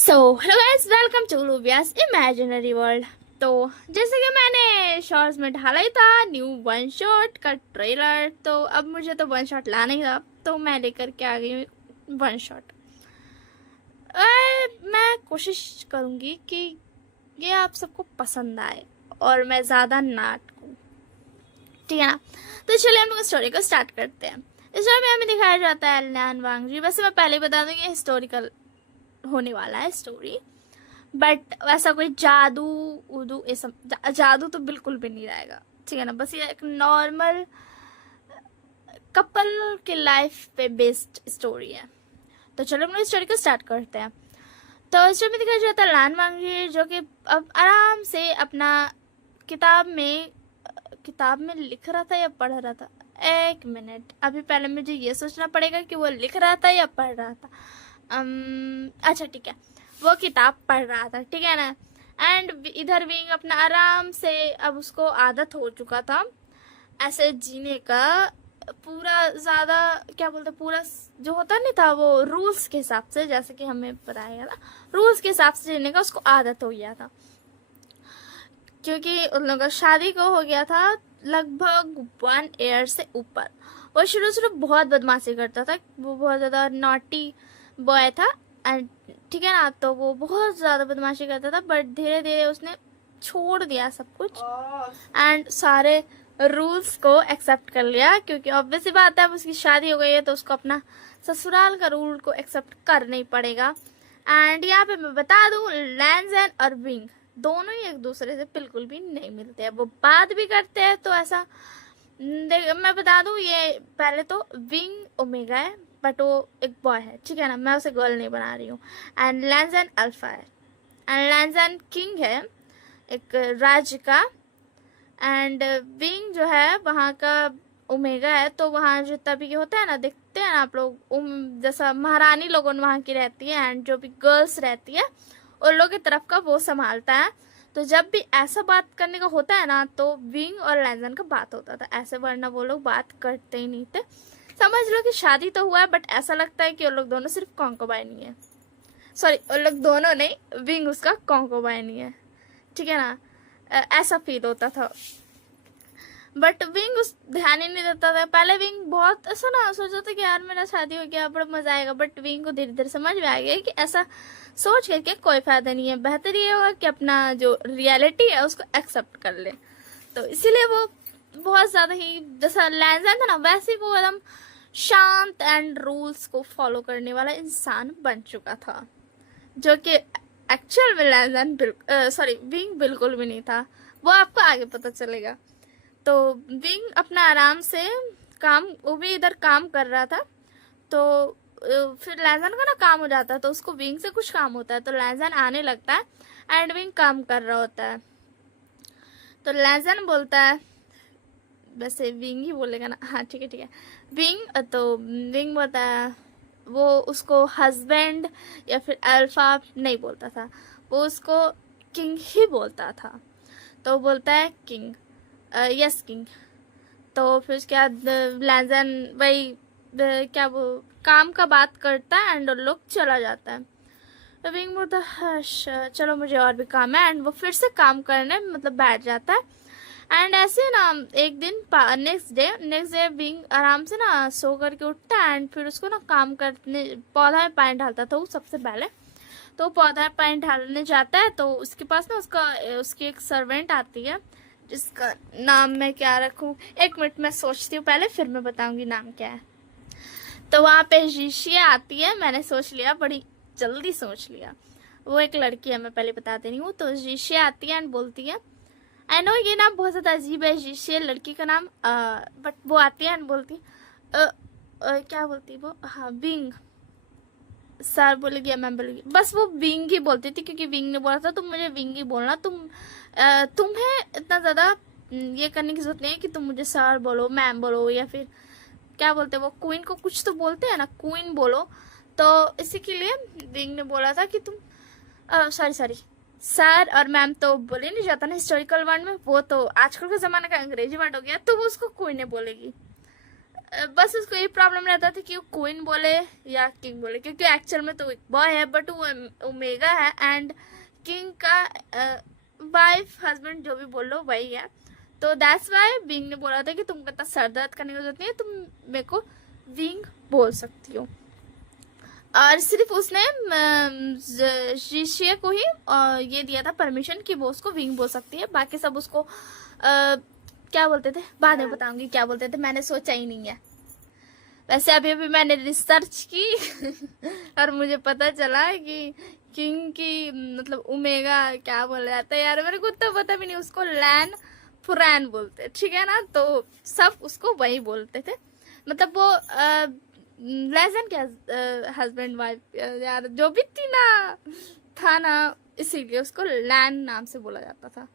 So hello guys, welcome to लूबियास imaginary world. तो जैसे कि मैंने शॉर्ट्स में डाला ही था न्यू वन शॉट का ट्रेलर, तो अब मुझे तो वन शॉट लाना ही था, तो मैं लेकर के आ गई हूँ वन शॉट। मैं कोशिश करूँगी कि ये आप सबको पसंद आए और मैं ज़्यादा ना अटकूं, ठीक है ना। तो चलिए हम लोग स्टोरी को स्टार्ट करते हैं। इस स्टोरी में हमें दिखाया जाता है लैन वांगजी। वैसे मैं पहले ही बता दूँ, ये हिस्टोरिकल होने वाला है स्टोरी, बट वैसा कोई जादू उदू ये सब जादू तो बिल्कुल भी नहीं रहेगा, ठीक है ना। बस ये एक नॉर्मल कपल के लाइफ पे बेस्ड स्टोरी है। तो चलो हम लोग स्टोरी को स्टार्ट करते हैं। तो स्टोरी में दिखाया जाता है लान वांगजी, जो कि अब आराम से अपना किताब में लिख रहा था या पढ़ रहा था। एक मिनट, अभी पहले मुझे ये सोचना पड़ेगा कि वो लिख रहा था या पढ़ रहा था। अच्छा ठीक है, वो किताब पढ़ रहा था, ठीक है ना। एंड इधर विंग अपना आराम से, अब उसको आदत हो चुका था ऐसे जीने का, पूरा ज़्यादा क्या बोलते, पूरा जो होता नहीं था वो रूल्स के हिसाब से, जैसे कि हमें बताया गया था, रूल्स के हिसाब से जीने का उसको आदत हो गया था। क्योंकि उन लोगों का शादी को हो गया था लगभग 1 ईयर से ऊपर। वो शुरू शुरू बहुत बदमाशी करता था, वो बहुत ज़्यादा नॉटी बॉय था एंड, ठीक है ना। तो वो बहुत ज़्यादा बदमाशी करता था, बट धीरे धीरे उसने छोड़ दिया सब कुछ एंड सारे रूल्स को एक्सेप्ट कर लिया, क्योंकि ऑब्वियस सी बात है, अब उसकी शादी हो गई है तो उसको अपना ससुराल का रूल को एक्सेप्ट करना ही पड़ेगा। एंड यहाँ पे मैं बता दूँ, लैंजन और विंग दोनों ही एक दूसरे से बिल्कुल भी नहीं मिलते हैं। वो बात भी करते हैं तो ऐसा मैं बता दूँ, ये पहले तो विंग ओमेगा है, बट वो एक बॉय है, ठीक है ना। मैं उसे गर्ल नहीं बना रही हूँ। एंड लैंजन अल्फा है एंड लैंजन किंग है एक राज्य का। एंड विंग जो है वहाँ का ओमेगा है। तो वहाँ जो तभी होता है ना, देखते हैं ना आप लोग, जैसा महारानी लोगों वहाँ की रहती है एंड जो भी गर्ल्स रहती है उन लोगों की तरफ का वो संभालता है। तो जब भी ऐसा बात करने का होता है ना, तो विंग और लैंजन का बात होता था ऐसे, वरना वो लोग बात करते ही नहीं थे। समझ लो कि शादी तो हुआ है, बट ऐसा लगता है कि वो लोग दोनों सिर्फ कॉन्कोबाइन ही है। सॉरी, वो लोग दोनों नहीं, विंग उसका कॉन्कोबाइन ही है, ठीक है ना। ऐसा फील होता था, बट विंग उस ध्यान ही नहीं देता था। पहले विंग बहुत ऐसा ना सोचता था कि यार मेरा शादी हो गया, बड़ा मजा आएगा, बट विंग को धीरे धीरे समझ में आ गया कि ऐसा सोच करके कोई फायदा नहीं है। बेहतर ये होगा कि अपना जो रियलिटी है उसको एक्सेप्ट कर ले। तो इसीलिए वो बहुत ज्यादा ही, जैसा लैंजन था ना, वैसे ही वो एकदम शांत एंड रूल्स को फॉलो करने वाला इंसान बन चुका था, जो कि एक्चुअल में लैंजन सॉरी विंग बिल्कुल भी नहीं था। वो आपको आगे पता चलेगा। तो विंग अपना आराम से काम, वो भी इधर काम कर रहा था। तो फिर लैंजन का ना काम हो जाता है, तो उसको विंग से कुछ काम होता है, तो लैंजन आने लगता है एंड विंग काम कर रहा होता है। तो लैंजन बोलता है, वैसे विंग ही बोलेगा ना, हाँ ठीक है ठीक है, विंग। तो विंग बोलता है, वो उसको हस्बैंड या फिर अल्फा नहीं बोलता था, वो उसको किंग ही बोलता था। तो बोलता है किंग, यस किंग। तो फिर उसके बाद लैंजन वही क्या वो काम का बात करता है एंड लोग चला जाता है। तो विंग बोलता है अच्छा चलो मुझे और भी काम है, एंड वो फिर से काम करने मतलब बैठ जाता है। एंड ऐसे ना एक दिन नेक्स्ट डे विंग आराम से ना सो करके उठता है एंड फिर उसको ना काम करने, पौधा में पानी डालता था वो सबसे पहले। तो पौधा में पानी डालने जाता है, तो उसके पास ना उसकी एक सर्वेंट आती है, जिसका नाम मैं क्या रखूं, एक मिनट मैं सोचती हूँ पहले, फिर मैं बताऊंगी नाम क्या है। तो वहाँ पे शीशिया आती है, मैंने सोच लिया, बड़ी जल्दी सोच लिया। वो एक लड़की है, मैं पहले बता दे रही हूँ। तो शीशिया आती है एंड बोलती है, आई नो ये नाम बहुत ज़्यादा अजीब है शीशिया लड़की का नाम, बट वो आती है एंड बोलती है क्या बोलती है वो, हाँ विंग। सर बोलेगी या मैम बोलेगी, बस वो विंग ही बोलती थी, क्योंकि विंग ने बोला था तुम मुझे विंग ही बोलना। तुम्हें इतना ज़्यादा ये करने की जरूरत नहीं है कि तुम मुझे सर बोलो, मैम बोलो, या फिर क्या बोलते हैं वो क्वीन को कुछ तो बोलते हैं ना, क्वीन बोलो। तो इसी के लिए विंग ने बोला था कि तुम सॉरी सॉरी, सर और मैम तो बोले नहीं जाता ना हिस्टोरिकल वर्ड में, वो तो आजकल के ज़माने का अंग्रेजी वर्ड हो गया, तो वो उसको क्वीन ने बोलेगी। बस उसको ये प्रॉब्लम रहता था कि वो क्वीन बोले या किंग बोले, क्योंकि एक्चुअल में तो वो एक बॉय है बट वो ओमेगा है, एंड किंग का वाइफ हस्बैंड जो भी बोल लो वही है। तो दैट्स वाई विंग ने बोला था कि तुमको इतना सर दर्द करने की जरूरत नहीं है, तुम मेरे को विंग बोल सकती हो। और सिर्फ उसने शीशे को ही ये दिया था परमिशन कि वो उसको विंग बोल सकती है, बाकी सब उसको क्या बोलते थे बाद में बताऊंगी क्या बोलते थे, मैंने सोचा ही नहीं है। वैसे अभी अभी मैंने रिसर्च की और मुझे पता चला कि किंग की मतलब ओमेगा क्या बोला जाता है यार, मेरे को तो पता भी नहीं, उसको लैन फुरैन बोलते, ठीक है ना, तो सब उसको वही बोलते थे। मतलब वो लेजेंड क्या हस्बैंड वाइफ यार जो भी थी ना था ना, इसीलिए उसको लैन नाम से बोला जाता था।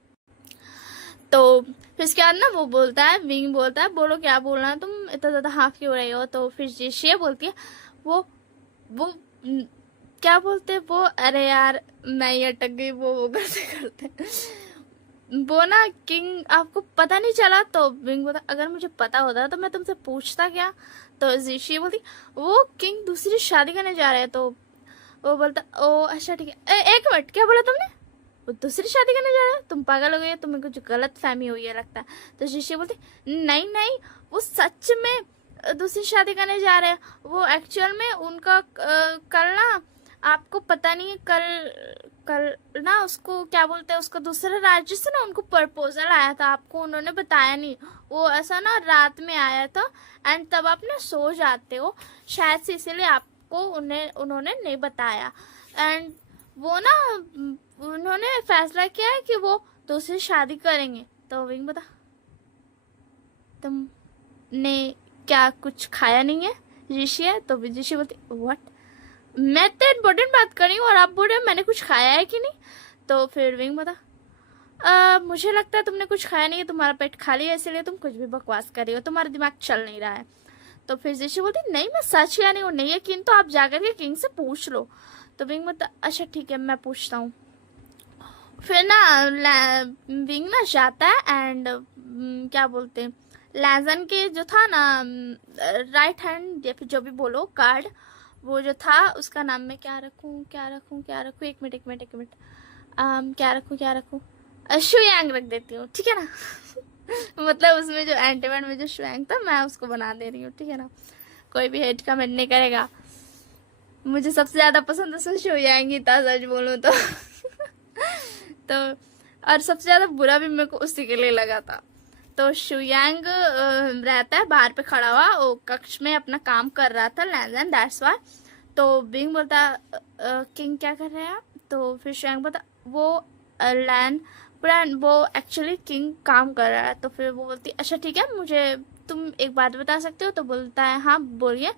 तो फिर उसके बाद ना वो बोलता है, विंग बोलता है बोलो क्या बोलना है, तुम इतना ज्यादा हाफ क्यों रहे हो। तो फिर ये बोलती है वो क्या बोलते हैं वो, अरे यार मैं ये अटक गई, वो करते करते वो ना किंग आपको पता नहीं चला। तो विंग बोलता अगर मुझे पता होता तो मैं तुमसे पूछता क्या। तो जीशी बोलती वो किंग दूसरी शादी करने जा रहे हैं। तो वो बोलता ओ अच्छा ठीक है, एक मिनट क्या बोला तुमने, वो दूसरी शादी करने जा रहा है, तुम पागल हो गई है, तुम्हें कुछ गलत फहमी हुई है लगता है। तो शीशी बोलती नहीं नहीं वो सच में दूसरी शादी करने जा रहे हैं, वो एक्चुअल में उनका कल ना आपको पता नहीं है, कल कल ना उसको क्या बोलते हैं, उसका दूसरे राज्य से ना उनको प्रपोजल आया था, आपको उन्होंने बताया नहीं, वो ऐसा ना रात में आया था एंड तब आप ना सो जाते हो शायद से, इसीलिए आपको उन्होंने नहीं बताया। एंड वो ना उन्होंने फैसला किया है कि वो दूसरी शादी करेंगे। तो विंग बता तुमने क्या कुछ खाया नहीं है ऋषि है। तो ऋषि बोलती व्हाट, मैं तो इम्पोर्टेंट बात कर रही हूँ और आप बोल रहे हो मैंने कुछ खाया है कि नहीं। तो फिर विंग बता मुझे लगता है तुमने कुछ खाया नहीं है, तुम्हारा पेट खाली है इसीलिए तुम कुछ भी बकवास कर रही हो, तुम्हारा दिमाग चल नहीं रहा है। तो फिर ऋषि बोलती नहीं मैं सच कह रही हूँ, नहीं यकीन तो आप जाकर के किंग से पूछ लो। तो विंग बता अच्छा ठीक है मैं पूछता हूँ। फिर ना विंग ना जाता है एंड क्या बोलते हैं लैजन के जो था ना राइट हैंड या फिर जो भी बोलो कार्ड, वो जो था उसका नाम मैं क्या रखूं एक मिनट क्या रखूं शुयांग रख देती हूँ, ठीक है ना। मतलब उसमें जो एंटीवन में जो शुयांग था मैं उसको बना दे रही हूँ, ठीक है ना, कोई भी हेट कमेंट नहीं करेगा। मुझे सबसे ज्यादा पसंद है शुयांग ही था सच बोलूं तो। तो और सबसे ज्यादा बुरा भी मेरे को उसी के लिए लगा था। तो शुयांग रहता है बाहर पे खड़ा हुआ, वो कक्ष में अपना काम कर रहा था लैंडन, दैट्स वाई। तो बिंग बोलता किंग क्या कर रहे हैं आप। तो फिर शुयांग बोलता वो लैंड पूरा वो एक्चुअली किंग काम कर रहा है। तो फिर वो बोलती अच्छा ठीक है मुझे तुम एक बात बता सकते हो। तो बोलता है हाँ बोलिए।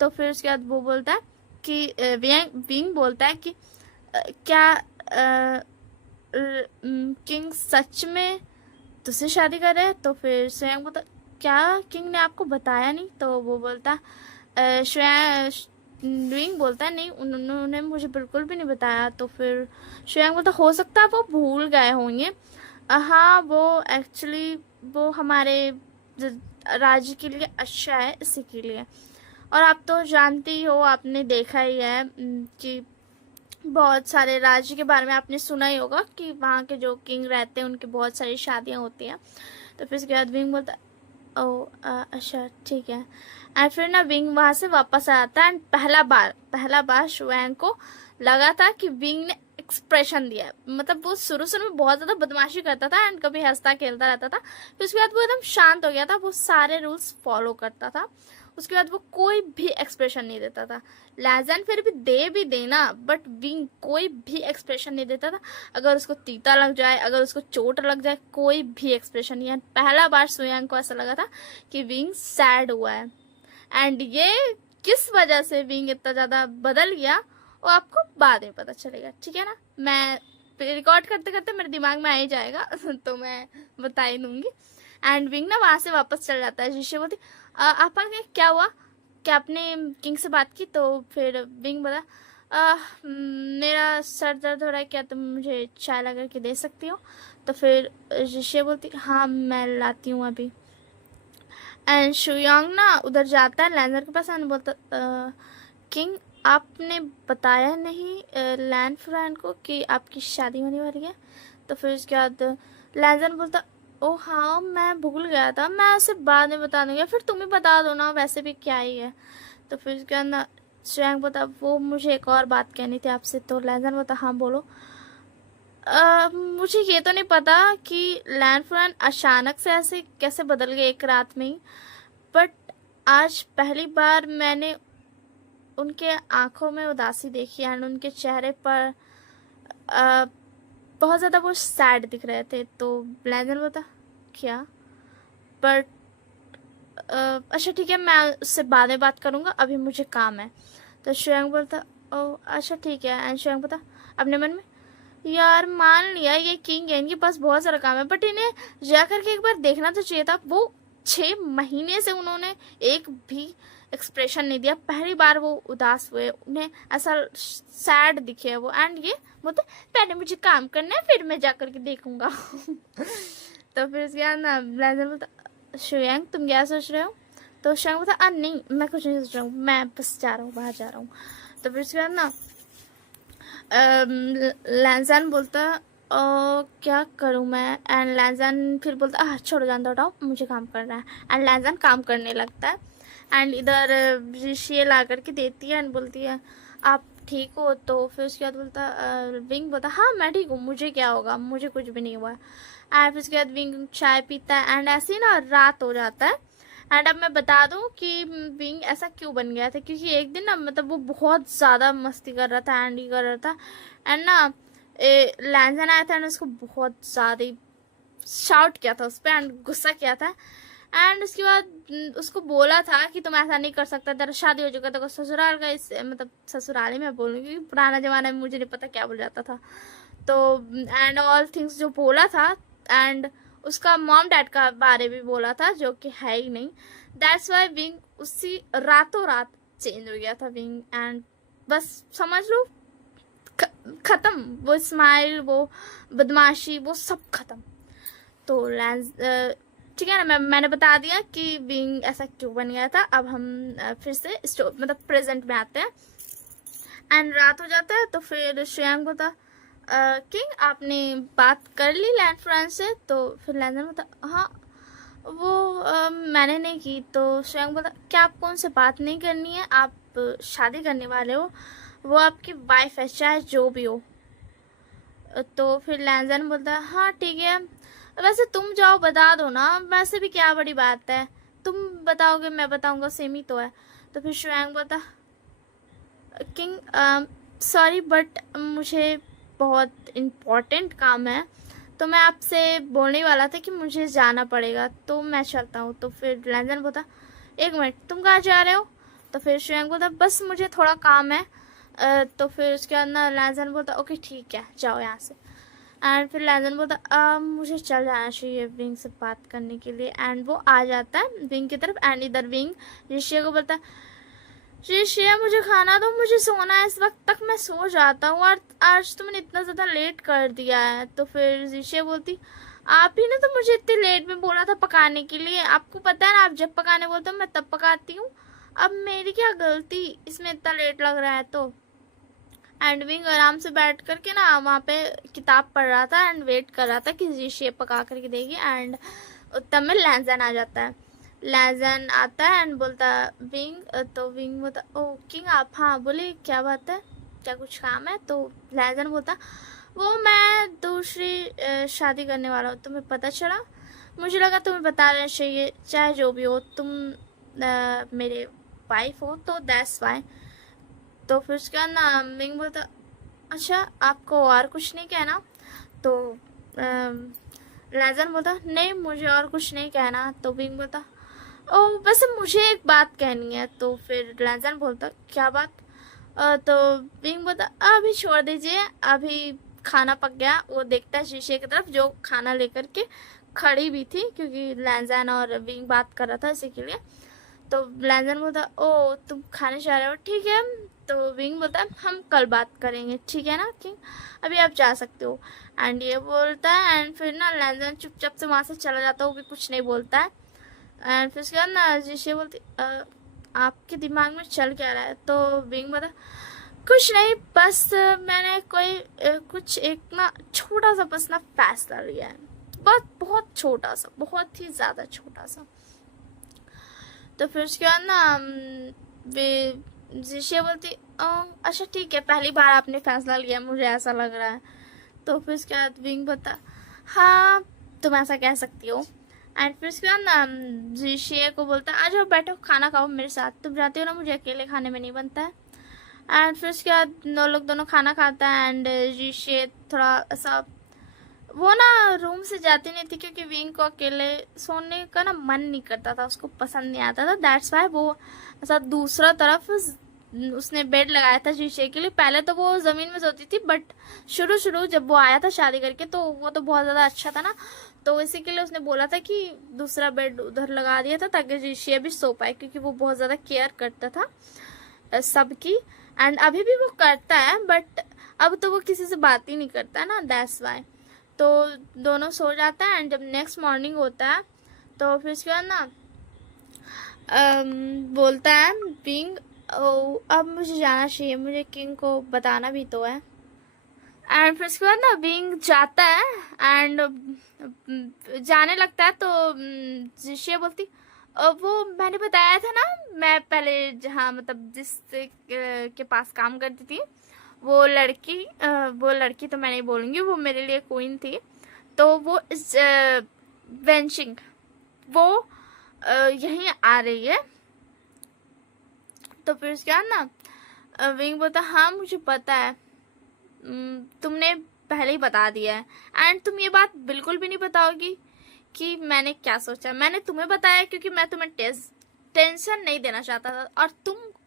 तो फिर उसके बाद वो बोलता है कि विंग बोलता है कि क्या किंग सच में तुझसे शादी कर रहे हैं। तो फिर स्वयं बोलता क्या किंग ने आपको बताया नहीं। तो वो बोलता स्वयं विंग बोलता है नहीं उन्होंने मुझे बिल्कुल भी नहीं बताया। तो फिर स्वयं बोलता हो सकता है वो भूल गए होंगे, हाँ वो एक्चुअली वो हमारे राज्य के लिए अच्छा है इसी के लिए। और आप तो जानते ही हो, आपने देखा ही है कि बहुत सारे राज्य के बारे में आपने सुना ही होगा कि वहाँ के जो किंग रहते हैं उनकी बहुत सारी शादियाँ होती हैं। तो फिर उसके बाद विंग बोलता ओ अच्छा ठीक है। एंड फिर ना विंग वहाँ से वापस आता है एंड पहला बार शुयांग को लगा था कि विंग ने एक्सप्रेशन दिया है, मतलब वो शुरू में बहुत ज़्यादा बदमाशी करता था एंड कभी हंसता खेलता रहता था, फिर उसके बाद वो एकदम शांत हो गया था, वो सारे रूल्स फॉलो करता था। उसके बाद वो कोई भी एक्सप्रेशन नहीं देता था। लैजन फिर भी देना बट विंग कोई भी एक्सप्रेशन नहीं देता था। अगर उसको तीता लग जाए, अगर उसको चोट लग जाए, कोई भी एक्सप्रेशन नहीं है। पहला बार सुयांग को ऐसा लगा था कि विंग सैड हुआ है एंड ये किस वजह से विंग इतना ज़्यादा बदल गया वो आपको बाद में पता चलेगा, ठीक है ना। मैं रिकॉर्ड करते करते मेरे दिमाग में आ ही जाएगा तो मैं बता ही दूंगी। एंड विंग ना वहाँ से वापस चल जाता है। शीशे बोलती आपा क्या हुआ, क्या आपने किंग से बात की। तो फिर विंग बोला मेरा सर दर्द हो रहा है, क्या तुम मुझे चाय लगा के दे सकती हो। तो फिर शीशे बोलती हाँ मैं लाती हूँ अभी। एंड शुयांग ना उधर जाता है लैंजर के पास एंड बोलता किंग आपने बताया नहीं लैन फ्रैन को कि आपकी शादी होने वाली है। तो फिर उसके बाद लैंजर बोलता ओ हाँ मैं भूल गया था, मैं उसे बाद में बता दूंगा, फिर तुम ही बता दो ना, वैसे भी क्या ही है। तो फिर उसके बाद ना श्रेयांक बोलता वो मुझे एक और बात कहनी थी आपसे। तो लैंजर बोलता हाँ बोलो। मुझे ये तो नहीं पता कि लैन फ्रैन अचानक से ऐसे कैसे बदल गए एक रात में ही, बट आज पहली बार मैंने उनके आंखों में उदासी देखी एंड उनके चेहरे पर अ, बहुत ज़्यादा वो सैड दिख रहे थे। तो लैंजर बोलता क्या, बट अच्छा ठीक है मैं उससे बाद में बात करूँगा, अभी मुझे काम है। तो श्रेयांक बोलता ओ अच्छा ठीक है। एंड श्रेयांक बोलता अपने मन में यार मान लिया ये किंग है, इनके पास बहुत सारा काम है, बट इन्हें जा करके एक बार देखना तो चाहिए था। वो 6 महीने से उन्होंने एक भी एक्सप्रेशन नहीं दिया, पहली बार वो उदास हुए, उन्हें ऐसा सैड दिखे वो। एंड ये बोलते पहले मुझे काम करना है फिर मैं जा करके देखूंगा। तो फिर उसके बाद ना ब्लेजर बोलता श्रेयांक तुम क्या सोच रहे हो। तो श्रेयांक बोलता नहीं मैं कुछ नहीं सोच रहा हूँ, मैं बस जा रहा हूँ, बाहर जा रहा हूँ। तो फिर उसके बाद ना लैंजान बोलता क्या करूँ मैं। एंड लैंजान फिर बोलता छोड़ो जान दो हटाओ मुझे काम करना है। एंड लैंजान काम करने लगता है एंड इधर ऋषि ला करके देती है एंड बोलती है आप ठीक हो। तो फिर उसके बाद बोलता विंग बोलता हाँ मैं ठीक हूँ, मुझे क्या होगा, मुझे कुछ भी नहीं हुआ। एंड फिर उसके बाद विंग चाय पीता है एंड ऐसे ही ना रात हो जाता है। एंड अब मैं बता दूं कि विंग ऐसा क्यों बन गया था, क्योंकि एक दिन ना मतलब वो बहुत ज़्यादा मस्ती कर रहा था एंड ये कर रहा था एंड ना लैंजन आया था एंड उसको बहुत ज़्यादा शाउट किया था उस पर एंड गुस्सा किया था। एंड उसके बाद उसको बोला था कि तुम ऐसा नहीं कर सकता, तेरा शादी हो चुका था, ससुराल का इस मतलब ससुराल ही मैं बोलूँगी क्योंकि पुराना ज़माना में मुझे नहीं पता क्या बोल जाता था। तो एंड ऑल थिंग्स जो बोला था एंड उसका मॉम डैड का बारे भी बोला था जो कि है ही नहीं। दैट्स वाई विंग उसी रातों रात चेंज हो गया था विंग एंड बस समझ लो खत्म, वो स्माइल वो बदमाशी वो सब खत्म। तो ठीक है ना, मैंने बता दिया कि विंग ऐसा क्यों बन गया था। अब हम फिर से मतलब प्रेजेंट में आते हैं एंड रात हो जाता है। तो फिर श्रेयांक बोलता किंग आपने बात कर ली लैंड फ्रांस से। तो फिर लैंडन बोलता हाँ वो मैंने नहीं की। तो श्रेयांक बोलता क्या आपको उनसे बात नहीं करनी है, आप शादी करने वाले हो, वो आपकी वाइफ है चाहे जो भी हो। तो फिर लैंडन बोलता हाँ ठीक है, वैसे तुम जाओ बता दो ना, वैसे भी क्या बड़ी बात है, तुम बताओगे मैं बताऊंगा सेम ही तो है। तो फिर श्रेयांक बोलता किंग सॉरी बट मुझे बहुत इम्पोर्टेंट काम है, तो मैं आपसे बोलने वाला था कि मुझे जाना पड़ेगा तो मैं चलता हूँ। तो फिर लैंजन बोलता एक मिनट तुम कहाँ जा रहे हो। तो फिर श्रेयांक बोलता बस मुझे थोड़ा काम है। तो फिर उसके बाद ना लैंजन बोलता ओके ठीक है जाओ यहाँ से। एंड फिर लैंजन बोलता मुझे चल जाना चाहिए विंग से बात करने के लिए। एंड वो आ जाता है विंग की तरफ एंड इधर विंग ऋषि को बोलता ऋषि मुझे खाना दो, मुझे सोना है, इस वक्त तक मैं सो जाता हूँ और आज तुमने इतना ज़्यादा लेट कर दिया है। तो फिर ऋषि बोलती आप ही ने तो मुझे इतनी लेट में बोला था पकाने के लिए, आपको पता है ना आप जब पकाने बोलते हो मैं तब पकाती हूँ, अब मेरी क्या गलती इसमें इतना लेट लग रहा है। तो एंड विंग आराम से बैठ करके ना वहाँ पे किताब पढ़ रहा था एंड वेट कर रहा था कि ऋषि पका करके देगी। एंड तब में लैंजन आ जाता है। लैजन आता है एंड बोलता विंग। तो विंग बोलता ओ किंग आप हाँ बोले क्या बात है, क्या कुछ काम है। तो लैजन बोलता वो मैं दूसरी शादी करने वाला हूँ, तुम्हें पता चला, मुझे लगा तुम्हें बता देना चाहिए, चाहे जो भी हो तुम मेरे वाइफ हो तो दैट्स वाई। तो फिर उसके बाद ना विंग बोलता अच्छा आपको और कुछ नहीं कहना। तो लैजन बोलता नहीं मुझे और कुछ नहीं कहना। तो विंग बोलता ओ वैसे मुझे एक बात कहनी है। तो फिर लैंजन बोलता क्या बात। तो विंग बोलता अभी छोड़ दीजिए, अभी खाना पक गया। वो देखता है शीशे की तरफ जो खाना लेकर के खड़ी भी थी क्योंकि लैंजन और विंग बात कर रहा था इसी के लिए। तो लैंजन बोलता ओ तुम खाने जा रहे हो ठीक है। तो विंग बोलता हम कल बात करेंगे ठीक है ना किंग, अभी आप जा सकते हो। एंड ये बोलता है एंड फिर ना लैंजन चुपचाप से वहाँ से चला जाता है, वो भी कुछ नहीं बोलता है। एंड फिर उसके बाद ना जिशे बोलती आपके दिमाग में चल क्या रहा है? तो विंग बता कुछ नहीं, बस मैंने कोई कुछ एक ना छोटा सा बस ना फैसला लिया है, बहुत बहुत छोटा सा, बहुत ही ज़्यादा छोटा सा। तो फिर उसके बाद ना वे जिशे बोलती अच्छा ठीक है, पहली बार आपने फैसला लिया मुझे ऐसा लग रहा है। तो फिर उसके बाद विंग बता हाँ तुम ऐसा कह सकती हो। एंड फिर उसके बाद ना जिशे को बोलता आ जाओ बैठो खाना खाओ मेरे साथ, तुम जानते हो ना मुझे अकेले खाने में नहीं बनता है। एंड फिर उसके बाद लोग दोनों खाना खाता है एंड जिशे थोड़ा ऐसा वो ना रूम से जाती नहीं थी क्योंकि विंग को अकेले सोने का ना मन नहीं करता था, उसको पसंद नहीं आता था, दैट्स वाई वो ऐसा दूसरा तरफ उसने बेड लगाया था शीशे के लिए। पहले तो वो ज़मीन में सोती थी बट शुरू शुरू जब वो आया था शादी करके तो वो तो बहुत ज़्यादा अच्छा था ना, तो इसी के लिए उसने बोला था कि दूसरा बेड उधर लगा दिया था ताकि ऋषि भी सो पाए, क्योंकि वो बहुत ज़्यादा केयर करता था सबकी। एंड अभी भी वो करता है बट अब तो वो किसी से बात ही नहीं करता है ना, दैट्स वाई। तो दोनों सो जाता है एंड जब नेक्स्ट मॉर्निंग होता है तो फिर उसके बाद ना बोलता है विंग अब मुझे जाना चाहिए, मुझे किंग को बताना भी तो है। एंड फिर उसके बाद ना विंग जाता है एंड जाने लगता है तो जिशे बोलती वो मैंने बताया था ना, मैं पहले जहाँ मतलब जिस के पास काम करती थी वो लड़की तो मैं नहीं बोलूँगी, वो मेरे लिए क्वीन थी, तो वो इस वेंचिंग वो यहीं आ रही है। तो फिर उसके बाद ना विंग बोलता हाँ मुझे पता है, तुमने पहले ही बता दिया है एंड तुम ये बात बिल्कुल भी नहीं बताओगी कि मैंने क्या सोचा। मैंने तुम्हें बताया क्योंकि मैं तुम्हें टेंशन नहीं देना चाहता था, और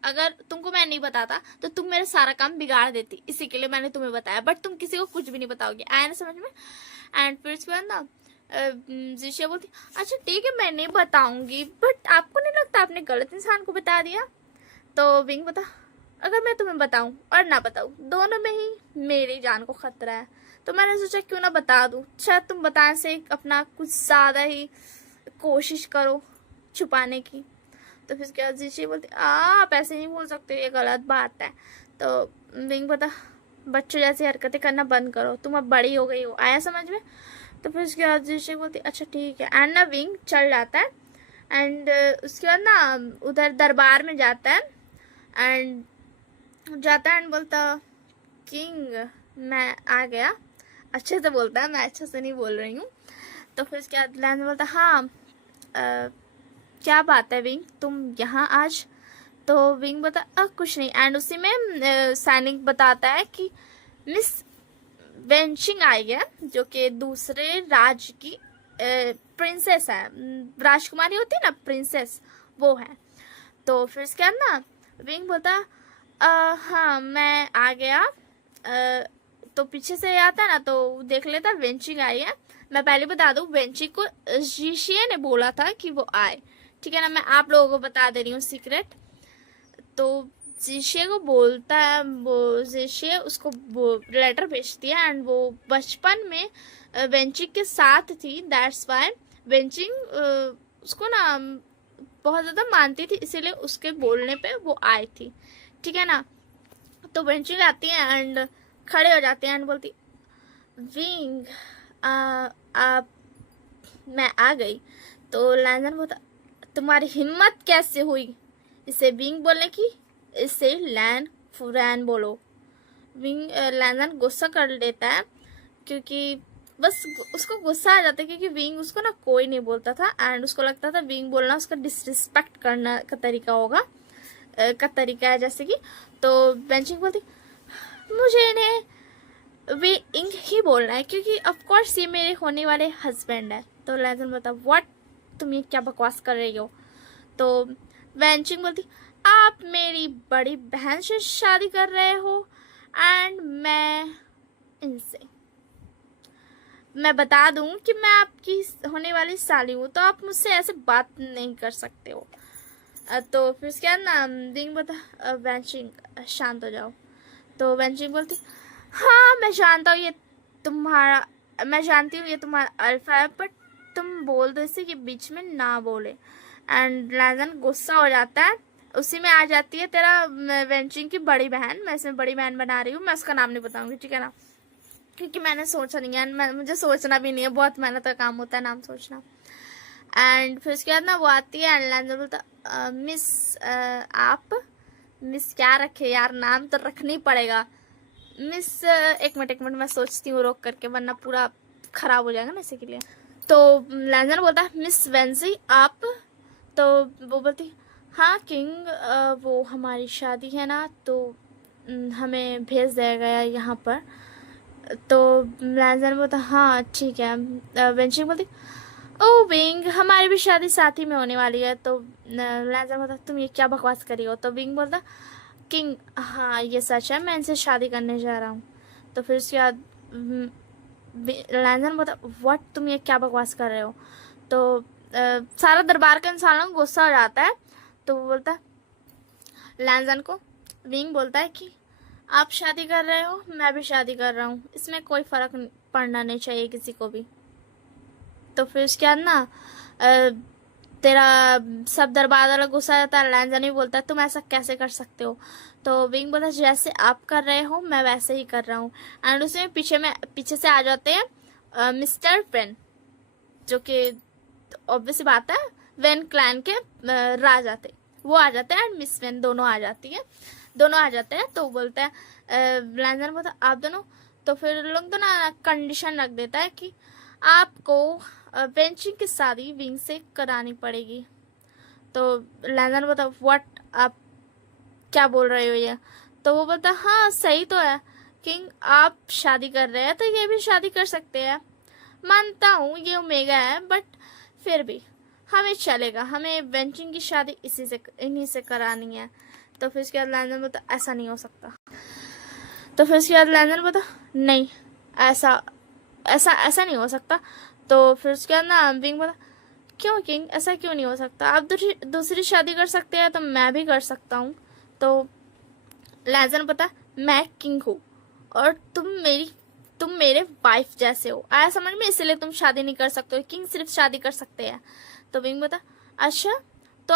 अगर तुमको मैं नहीं बताता तो तुम मेरा सारा काम बिगाड़ देती, इसी के लिए मैंने तुम्हें बताया, बट तुम किसी को कुछ भी नहीं बताओगी, आया ना समझ में। एंड फिर उसके बाद ना जिशिया बोलती अच्छा ठीक है मैं नहीं बताऊंगी, बट आपको नहीं लगता आपने गलत इंसान को बता दिया? तो विंग बता अगर मैं तुम्हें बताऊं और ना बताऊं दोनों में ही मेरी जान को खतरा है, तो मैंने सोचा क्यों ना बता दूं, शायद तुम बताने से अपना कुछ ज़्यादा ही कोशिश करो छुपाने की। तो फिर उसके बाद जीशी बोलती आप ऐसे नहीं बोल सकते, ये गलत बात है। तो विंग बता बच्चों जैसी हरकतें करना बंद करो, तुम अब बड़ी हो गई हो, आया समझ में। तो फिर उसके बाद जीशी बोलती अच्छा ठीक है एंड ना विंग चल जाता है एंड उसके बाद ना उधर दरबार में जाता है एंड बोलता किंग मैं आ गया, अच्छे से बोलता है, मैं अच्छे से नहीं बोल रही हूँ। तो फिर उसके बाद लैंस बोलता हाँ क्या बात है विंग तुम यहाँ आज? तो विंग बता कुछ नहीं, एंड उसी में सैनिक बताता है कि मिस वेंचिंग आई है जो कि दूसरे राज्य की प्रिंसेस है, राजकुमारी होती है ना प्रिंसेस, वो है। तो फिर इसके बाद ना विंग बोलता हाँ मैं आ गया। तो पीछे से आता है ना तो देख लेता वेंचिंग आई है। मैं पहले बता दूं वेंची को जीशिया ने बोला था कि वो आए, ठीक है ना, मैं आप लोगों को बता दे रही हूँ सीक्रेट। तो जीशिया को बोलता है, वो जीशिया उसको वो लेटर भेजती है एंड वो बचपन में वेंचिंग के साथ थी, दैट्स वाई वेंचिंग उसको ना बहुत ज़्यादा मानती थी, इसीलिए उसके बोलने पे वो आई थी, ठीक है ना। तो वेंचिंग आती है एंड खड़े हो जाते हैं एंड बोलती विंग आप मैं आ गई। तो लैंडन बोलता तुम्हारी हिम्मत कैसे हुई इसे विंग बोलने की, इसे फुरैन बोलो। विंग लैंडन गुस्सा कर लेता है क्योंकि बस उसको गुस्सा आ जाता है क्योंकि विंग उसको ना कोई नहीं बोलता था एंड उसको लगता था विंग बोलना उसका डिसरिस्पेक्ट करना का तरीका होगा का तरीका है जैसे कि। तो बेंचिंग बोलती मुझे इन्हें वे इंग ही बोलना है क्योंकि ऑफ कोर्स ये मेरे होने वाले हस्बैंड है। तो लैंडन बोलता व्हाट तुम ये क्या बकवास कर रही हो? तो बेंचिंग बोलती आप मेरी बड़ी बहन से शादी कर रहे हो एंड मैं बता दूं कि मैं आपकी होने वाली साली हूँ, तो आप मुझसे ऐसे बात नहीं कर सकते हो। तो फिर उसके बाद ना विंग बता वेंचिंग शांत हो जाओ। तो वेंचिंग बोलती हाँ मैं जानता हूँ मैं जानती हूँ ये तुम्हारा अल्फा है, बट तुम बोल दो इसे कि बीच में ना बोले। एंड लैजन गुस्सा हो जाता है। उसी में आ जाती है तेरा वेंचिंग की बड़ी बहन। मैं इसमें बड़ी बहन बना रही हूँ, मैं उसका नाम नहीं बताऊंगी, ठीक है ना, क्योंकि मैंने सोचा नहीं है, मुझे सोचना भी नहीं है, बहुत मेहनत का काम होता है नाम सोचना। एंड फिर उसके बाद ना वो आती है एंड लैजन बोलता मिस आप मिस क्या रखे यार, नाम तो रखना ही पड़ेगा। मिस एक मिनट मैं सोचती हूँ रोक करके, वरना पूरा खराब हो जाएगा ना इसी के लिए। तो लैंजर बोलता है मिस वेंजी आप। तो वो बोलती हाँ किंग, वो हमारी शादी है ना, तो हमें भेज दिया गया यहाँ पर। तो लैंजर बोलता हाँ ठीक है। वेंजी बोलती ओ विंग, हमारी भी शादी साथ ही में होने वाली है। तो लैंजर बोलता तुम ये क्या बकवास करी हो। तो विंग बोलता किंग हाँ ये सच है, मैं इनसे शादी करने जा रहा हूँ। तो फिर उसके बाद लैंजर बोलता व्हाट, तुम ये क्या बकवास कर रहे हो। तो सारा दरबार का इंसानों को गुस्सा हो जाता है। तो वो बोलता लैंजर को, विंग बोलता है कि आप शादी कर रहे हो, मैं भी शादी कर रहा हूँ, इसमें कोई फर्क पड़ना नहीं चाहिए किसी को भी। तो फिर उसके बाद ना तेरा सब दरबार वाला गुस्सा रहता है। लैंजर भी बोलता है तुम ऐसा कैसे कर सकते हो। तो विंग बोलता है जैसे आप कर रहे हो मैं वैसे ही कर रहा हूँ। एंड उसमें पीछे से आ जाते हैं मिस्टर पेन, जो कि ऑब्वियस बात है वेन क्लैन के राजा थे, वो आ जाते हैं एंड मिस वेन दोनों आ जाते हैं। तो बोलते हैं लैंजर बोलता आप दोनों। तो फिर लोग तो ना कंडीशन रख देता है कि आपको वेंचिंग की शादी विंग से करानी पड़ेगी। तो लैंजर बोलता व्हाट, आप क्या बोल रहे हो ये। तो वो बोलता हाँ सही तो है किंग, आप शादी कर रहे हैं तो ये भी शादी कर सकते हैं। मानता हूँ ये ओमेगा है, बट फिर भी हमें चलेगा, हमें वेंचिंग की शादी इन्हीं से करानी है। तो फिर उसके बाद लैंजर बोलता ऐसा नहीं हो सकता। तो फिर उसके बाद लैंजर बोलता नहीं ऐसा ऐसा ऐसा नहीं हो सकता। तो फिर उसके बाद ना विंग बोला क्यों किंग, ऐसा क्यों नहीं हो सकता, आप दूसरी शादी कर सकते हैं तो मैं भी कर सकता हूँ। तो लैंजर बता मैं किंग हूँ और तुम मेरे वाइफ जैसे हो, आया समझ में, इसलिए तुम शादी नहीं कर सकते हो, किंग सिर्फ शादी कर सकते हैं। तो विंग बता अच्छा, तो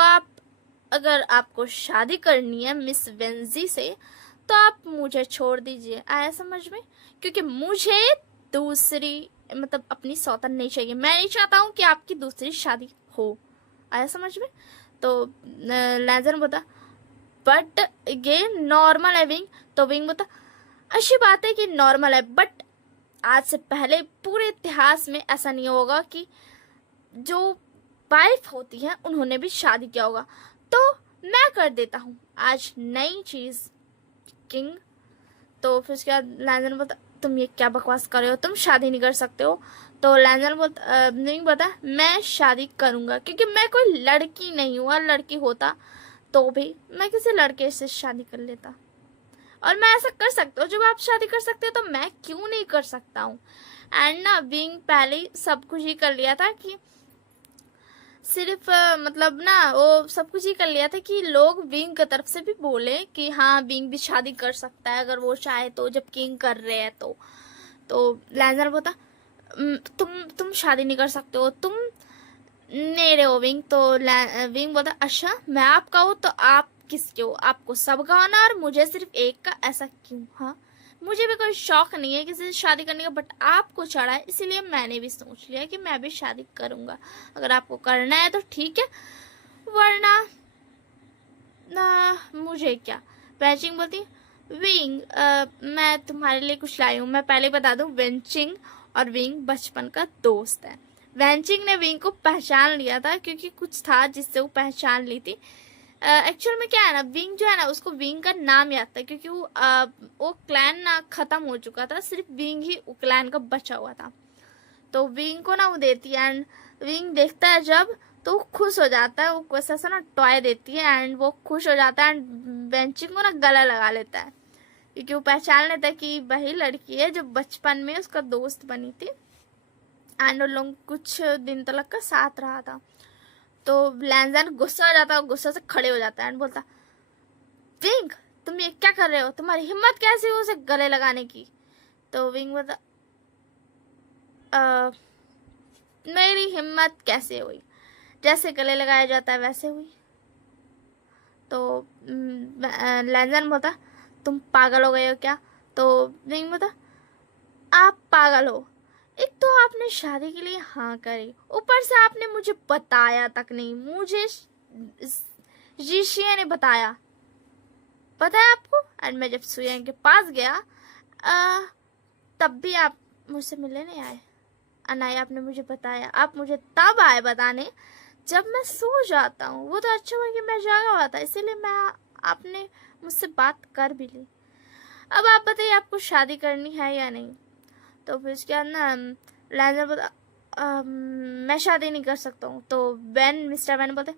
अगर आपको शादी करनी है मिस वेंजी से तो आप मुझे छोड़ दीजिए, आया समझ में, क्योंकि मुझे दूसरी मतलब अपनी सौतन नहीं चाहिए, मैं नहीं चाहता हूँ कि आपकी दूसरी शादी हो, आया समझ में। तो लैंजर बता बट ये नॉर्मल है विंग। तो विंग बता अच्छी बात है कि नॉर्मल है, बट आज से पहले पूरे इतिहास में ऐसा नहीं होगा कि जो वाइफ होती है उन्होंने भी शादी किया होगा, तो मैं कर देता हूँ आज नई चीज किंग। तो फिर उसके बाद लैंजर बोलता तुम ये क्या बकवास कर रहे हो, तुम शादी नहीं कर सकते हो। तो लैंजर बोलता मैं शादी करूंगा, क्योंकि मैं कोई लड़की नहीं हूँ, और लड़की होता तो भी मैं किसी लड़के से शादी कर लेता, और मैं ऐसा कर सकता हूँ, जब आप शादी कर सकते हो तो मैं क्यों नहीं कर सकता हूँ। एंड ना विंग पहले ही सब कुछ ही कर लिया था कि सिर्फ मतलब ना वो सब कुछ ही कर लिया था कि लोग विंग की तरफ से भी बोले कि हाँ विंग भी शादी कर सकता है अगर वो चाहे तो, जब किंग कर रहे हैं तो लैंजर बोलता तुम शादी नहीं कर सकते हो, तुम मेरे हो विंग। तो विंग बोलता अच्छा मैं आपका हूँ तो आप किसके हो, आपको सबका होना और मुझे सिर्फ एक का, ऐसा क्यों। हाँ मुझे भी कोई शौक नहीं है किसी से शादी करने का, बट आपको चढ़ा है इसीलिए मैंने भी सोच लिया कि मैं भी शादी करूंगा, अगर आपको करना है तो ठीक है, वरना ना मुझे क्या। वेंचिंग बोलती विंग मैं तुम्हारे लिए कुछ लाई हूँ। मैं पहले बता दूं वेंचिंग और विंग बचपन का दोस्त है। वेंचिंग ने विंग को पहचान लिया था क्योंकि कुछ था जिससे वो पहचान ली थी। एक्चुअल में क्या है ना, विंग जो है ना उसको विंग का नाम याद था क्योंकि वो क्लैन ना खत्म हो चुका था, सिर्फ विंग ही क्लैन का बचा हुआ था। तो विंग को ना वो देती है एंड विंग देखता है जब तो वो खुश हो जाता है, वो कुछ ऐसा ना टॉय देती है एंड वो खुश हो जाता है एंड वेंचिंग को ना गला लगा लेता है क्योंकि वो पहचान लेता है कि वही लड़की है जो बचपन में उसका दोस्त बनी थी एंड उन लोग कुछ दिन तक का साथ रहा था। तो लैंजर गुस्सा हो जाता है, गुस्सा से खड़े हो जाता है एंड बोलता विंग तुम ये क्या कर रहे हो, तुम्हारी हिम्मत कैसी हो उसे गले लगाने की। तो विंग बोलता मेरी हिम्मत कैसे हुई, जैसे गले लगाया जाता है वैसे हुई। तो लैंजन बोलता तुम पागल हो गए हो क्या? तो विंग बोलता आप पागल हो, एक तो आपने शादी के लिए हाँ करी, ऊपर से आपने मुझे बताया तक नहीं, मुझे जीशिया ने बताया, पता है आपको? एंड मैं जब सुयन के पास गया तब भी आप मुझसे मिलने नहीं आए, और ना ही आपने मुझे बताया। आप मुझे तब आए बताने जब मैं सो जाता हूँ। वो तो अच्छा हुआ कि मैं जागा हुआ था, इसीलिए मैं आपने मुझसे बात कर भी ली। अब आप बताइए आपको शादी करनी है या नहीं? तो फिर उसके बाद ना लैंजर बोलता मैं शादी नहीं कर सकता हूँ। तो मिस्टर बैन बोलते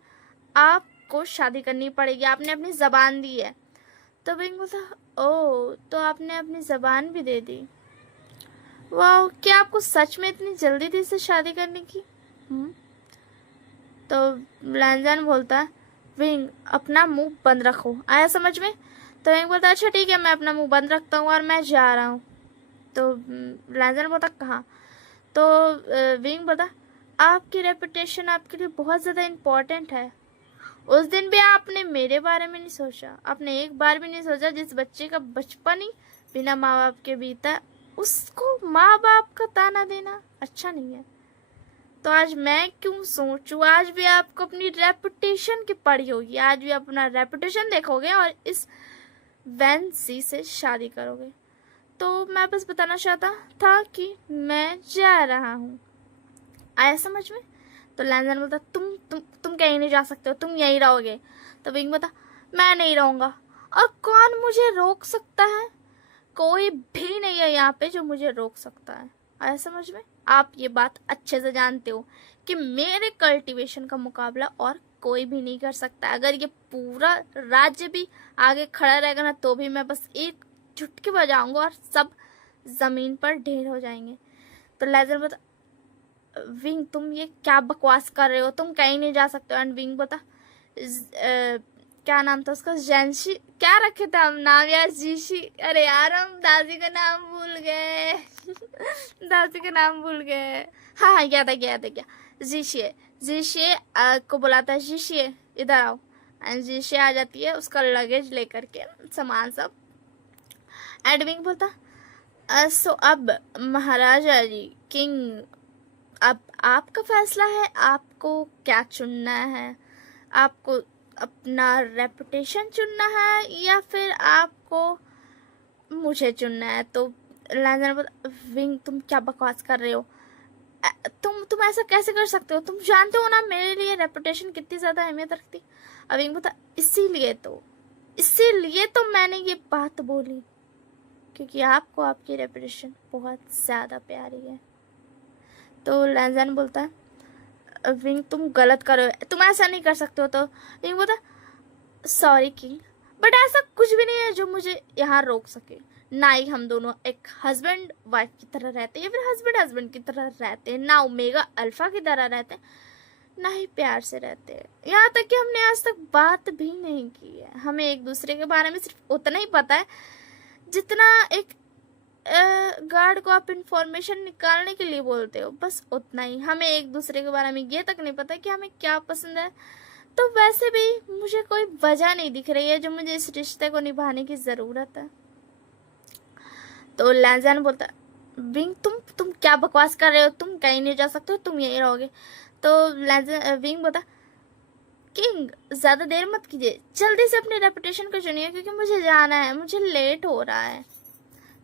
आपको शादी करनी पड़ेगी, आपने अपनी ज़बान दी है। तो विंग बोलता ओह, तो आपने अपनी ज़बान भी दे दी, वाह, क्या आपको सच में इतनी जल्दी थी इससे शादी करने की? तो लैंजन बोलता विंग अपना मुंह बंद रखो, आया समझ में? तो विंग बोलता अच्छा ठीक है, मैं अपना मुंह बंद रखता हूँ और मैं जा रहा हूँ। तो लैंजन बोलता कहाँ? तो विंग बोलता आपकी रेपुटेशन आपके लिए बहुत ज़्यादा इम्पोर्टेंट है। उस दिन भी आपने मेरे बारे में नहीं सोचा, आपने एक बार भी नहीं सोचा जिस बच्चे का बचपन ही बिना माँ बाप के बीता, उसको माँ बाप का ताना देना अच्छा नहीं है। तो आज मैं क्यों सोचूं, आज भी आपको अपनी रेपुटेशन की पड़ी होगी, आज भी अपना रेपुटेशन देखोगे और इस वैंसी से शादी करोगे। तो मैं बस बताना चाहता था कि मैं जा रहा हूँ, आया समझ में? तो लैंजन बोलता तुम कहीं नहीं जा सकते हो, तुम यहीं रहोगे। तो विंग बोलता मैं नहीं रहूँगा, और कौन मुझे रोक सकता है? कोई भी नहीं है यहाँ पे जो मुझे रोक सकता है, आया समझ में? आप ये बात अच्छे से जानते हो कि मेरे कल्टीवेशन का मुकाबला और कोई भी नहीं कर सकता। अगर ये पूरा राज्य भी आगे खड़ा रहेगा ना, तो भी मैं बस एक झुटकी बजाऊंगा और सब जमीन पर ढेर हो जाएंगे। तो लेजर बता विंग तुम ये क्या बकवास कर रहे हो, तुम कहीं नहीं जा सकते हो। एंड विंग बता क्या नाम था उसका, जेंशी क्या रखे थे हम नाम यार, जीशी, अरे यार हम दादी का नाम भूल गए दादी का नाम भूल गए। हाँ हाँ याद आ गया, याद आ गया, जीशिए। जीशिए को बुलाता है, जीशिए इधर आओ। एंड जीशिए आ जाती है उसका लगेज लेकर के, सामान सब। एंड विंग बोलता सो अब महाराजा जी, किंग, अब आपका फैसला है, आपको क्या चुनना है? आपको अपना रेपुटेशन चुनना है या फिर आपको मुझे चुनना है? तो लैंजर बोला विंग तुम क्या बकवास कर रहे हो, तुम ऐसा कैसे कर सकते हो? तुम जानते हो ना मेरे लिए रेपुटेशन कितनी ज़्यादा अहमियत रखती। अब विंग बोला इसीलिए तो मैंने ये बात बोली, क्योंकि आपको आपकी रेपुटेशन बहुत ज़्यादा प्यारी है। तो लैंजन बोलता है विंग तुम गलत कर रहे हो, तुम ऐसा नहीं कर सकते हो। तो विंग बोलता सॉरी किंग, बट ऐसा कुछ भी नहीं है जो मुझे यहाँ रोक सके। ना ही हम दोनों एक हस्बैंड वाइफ की तरह रहते हैं या फिर हस्बैंड हस्बैंड की तरह रहते हैं, ना ओमेगा अल्फा की तरह रहते हैं, ना ही प्यार से रहते हैं। यहाँ तक कि हमने आज तक बात भी नहीं की है। हमें एक दूसरे के बारे में सिर्फ उतना ही पता है जितना एक गार्ड को आप इंफॉर्मेशन निकालने के लिए बोलते हो, बस उतना ही। हमें एक दूसरे के बारे में ये तक नहीं पता कि हमें क्या पसंद है। तो वैसे भी मुझे कोई वजह नहीं दिख रही है जो मुझे इस रिश्ते को निभाने की ज़रूरत है। तो लैंजन बोलता विंग तुम क्या बकवास कर रहे हो, तुम कहीं नहीं जा सकते हो, तुम यहीं रहोगे। तो विंग बोलता किंग ज़्यादा देर मत कीजिए, जल्दी से अपनी रेपुटेशन को चुनिए क्योंकि मुझे जाना है, मुझे लेट हो रहा है।